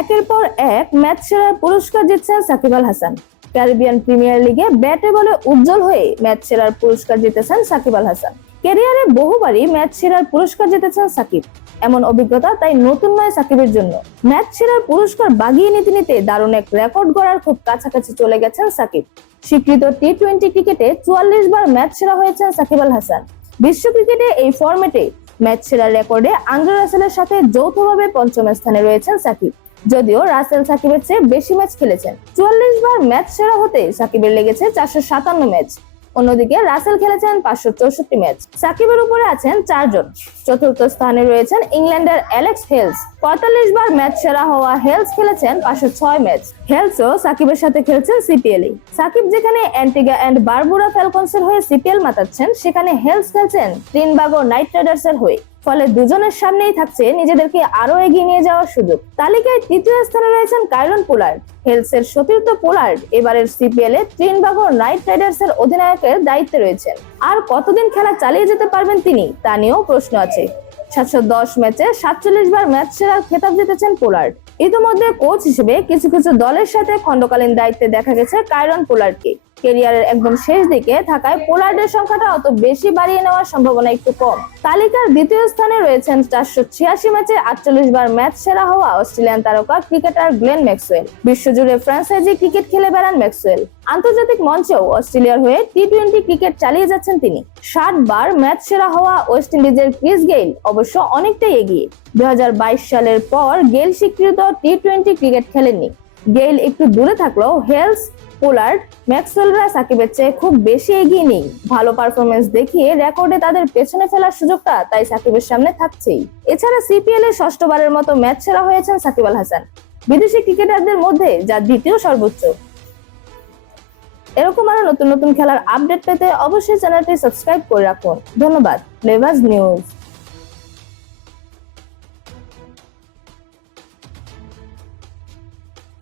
একের পর এক ম্যাচ সেরার পুরস্কার জিতছেন সাকিব আল হাসান। ক্যারিবিয়ান প্রিমিয়ার লিগে ব্যাটে বলে উজ্জ্বল হয়ে ম্যাচ সেরার পুরস্কার জিতেছেন সাকিব আল হাসান। ক্যারিয়ারে বহুবারই ম্যাচ সেরার পুরস্কার জিতেছেন সাকিব। এমন অভিজ্ঞতা তাই নতুন নয় সাকিবের জন্য। ম্যাচ সেরার পুরস্কার বাগিয়ে নিতে নিতে দারুণ এক রেকর্ড গড়ার খুব কাছাকাছি চলে গেছেন সাকিব। স্বীকৃত টি-20 ক্রিকেটে 44 বার ম্যাচ সেরা হয়েছেন সাকিব আল হাসান। বিশ্ব ক্রিকেটে এই ফরম্যাটে ম্যাচ সেরার রেকর্ডে আন্দ্রে রাসেলের সাথে যৌথভাবে পঞ্চম স্থানে রয়েছেন সাকিব। যদিও রাসেল সাকিবের চেয়ে বেশি ম্যাচ খেলেছেন। 44 বার ম্যাচ সেরা হতে সাকিবের লেগেছে 457 ম্যাচ। অন্যদিকে রাসেল খেলেছেন 564 ম্যাচ। সাকিবের উপরে আছেন 4 জন। চতুর্থ স্থানে রয়েছেন ইংল্যান্ডের অ্যালেক্স হেলস। 45 বার ম্যাচ সেরা হওয়া হেলস খেলেছেন 506 ম্যাচ। হেলসও সাকিবের সাথে খেলছেন সিপিএল-এ। সাকিব যেখানে অ্যান্টিগা এন্ড বারবুডা ফ্যালকনসের হয়ে সিপিএল মাতাচ্ছেন, সেখানে হেলস খেলছেন ত্রিনবাগো নাইট রাইডার্সের হয়ে। ফলে দুজনের সামনেই থাকছে নিজেদেরকে আরো এগিয়ে নিয়ে যাওয়ার সুযোগ। তালিকায় তৃতীয় স্থানে রয়েছেন কাইরন পোলার্ড। হেলসের সতীর্থ পোলার্ড এবারের সিপিএল-এ ত্রিনবাগো নাইট রাইডার্সের অধিনায়কের দায়িত্বে রয়েছেন। আর কতদিন খেলা চালিয়ে যেতে পারবেন তিনি, তা নিয়েও প্রশ্ন আছে। 710 ম্যাচে 47 বার ম্যাচ সেরার খেতাব জিতেছেন পোলার্ড। ইতিমধ্যে কোচ হিসেবে কিছু কিছু দলের সাথে খণ্ডকালীন দায়িত্বে দেখা গেছে কাইরন পোলার্ডকে। ক্যারিয়ারের একদম শেষ দিকে থাকায় পোলার্ডের সংখ্যাটা অত বেশি বাড়িয়ে নেওয়ার সম্ভাবনা একটু কম। তালিকার দ্বিতীয় স্থানে রয়েছেন 486 ম্যাচে 48 বার ম্যাচ সেরা হওয়া অস্ট্রেলিয়ান তারকা ক্রিকেটার গ্লেন ম্যাক্সওয়েল। বিশ্বজুড়ে ফ্র্যাঞ্চাইজি ক্রিকেট খেলে বেড়ান ম্যাক্সওয়েল। আন্তর্জাতিক মঞ্চেও অস্ট্রেলিয়ার হয়ে টি-20 ক্রিকেট চালিয়ে যাচ্ছেন তিনি। 60 বার ম্যাচ সেরা হওয়া ওয়েস্ট ইন্ডিজের ক্রিস গেইল অবশ্য অনেকটাই এগিয়ে। 2022 সালের পর গেইল স্বীকৃত টি-20 ক্রিকেট খেলেননি। গেইল একটু দূরে থাকলেও হেলস, পোলার্ড, ম্যাক্সওয়েলরা সাকিবের চেয়ে খুব বেশি এগিয়ে নেই। ভালো পারফরমেন্স দেখিয়ে রেকর্ডে তাদের পেছনে ফেলার সুযোগটা তাই সাকিবের সামনে থাকছেই। এছাড়া সিপিএল-এ ষষ্ঠবারের মতো ম্যাচ সেরা হয়েছেন সাকিব আল হাসান, বিদেশি ক্রিকেটারদের মধ্যে যা দ্বিতীয় সর্বোচ্চ। এরকম আরো নতুন নতুন খেলার আপডেট পেতে অবশ্যই চ্যানেলটি সাবস্ক্রাইব করে রাখুন। ধন্যবাদ। Flavours news.